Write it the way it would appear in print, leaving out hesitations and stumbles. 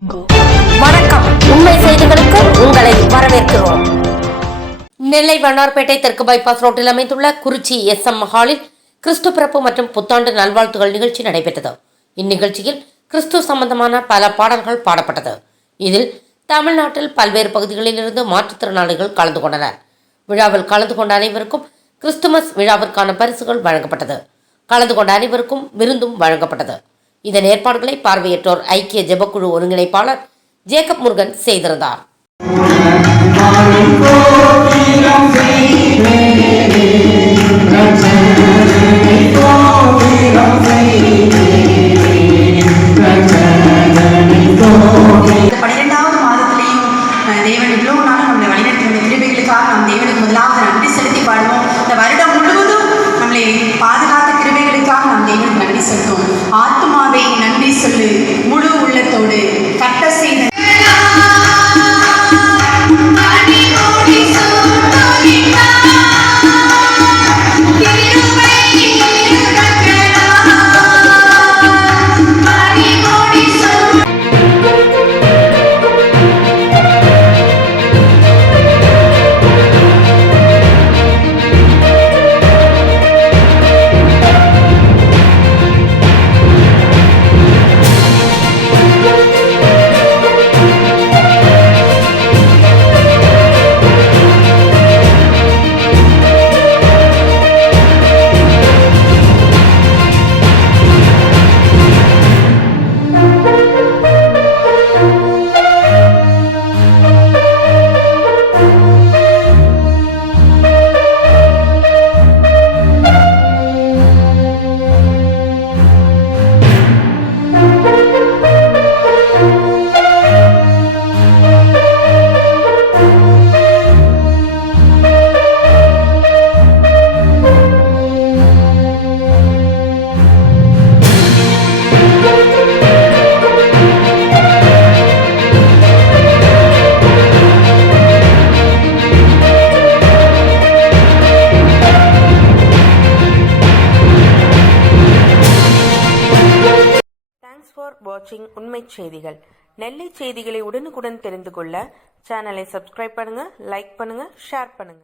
வணக்கம். உண்மை செய்திகளுக்கு உங்களை வரவேற்கிறோம். நெல்லை வண்ணார்பேட்டை தெற்கு பைபாஸ் ரோட்டில் அமைந்துள்ள குறிச்சி SM ஹாலில் கிறிஸ்து பிறப்பு மற்றும் புத்தாண்டு நல்வாழ்த்துகள் நிகழ்ச்சி நடைபெற்றது. இந்நிகழ்ச்சியில் கிறிஸ்து சம்பந்தமான பல பாடல்கள் பாடப்பட்டது. இதில் தமிழ்நாட்டில் பல்வேறு பகுதிகளில் இருந்து மாற்றுத்திறனாளிகள் கலந்து கொண்டனர். விழாவில் கலந்து கொண்ட அனைவருக்கும் கிறிஸ்துமஸ் விழாவிற்கான பரிசுகள் வழங்கப்பட்டது. கலந்து கொண்ட அனைவருக்கும் விருந்தும் வழங்கப்பட்டது. இதன் ஏற்பாடுகளை பார்வையற்றோர் ஐக்கிய ஜெபக்குழு ஒருங்கிணைப்பாளர் ஜேக்கப் முருகன் செய்திருந்தார். தேவன் இவ்வளவு நாள் நம்மளை வழிநடத்தின கிருபைகளுக்காக நாம் தேவனுக்கு முதலாவது நன்றி செலுத்தி பாடுவோம். இந்த வருடம் முழுவதும் நம்மளை பாதுகாத்த கிருபைகளுக்காக நாம் தேவனுக்கு நன்றி செலுத்துவோம். ஆத்மாவை நன்றி சொல்லு முழு உள்ளத்தோடு கட்ட செய்த வாட்சிங் உண்மை செய்திகள். நெல்லை செய்திகளை உடனுக்குடன் தெரிந்து கொள்ள சேனலை சப்ஸ்கிரைப் பண்ணுங்க, லைக் பண்ணுங்க, ஷேர் பண்ணுங்க.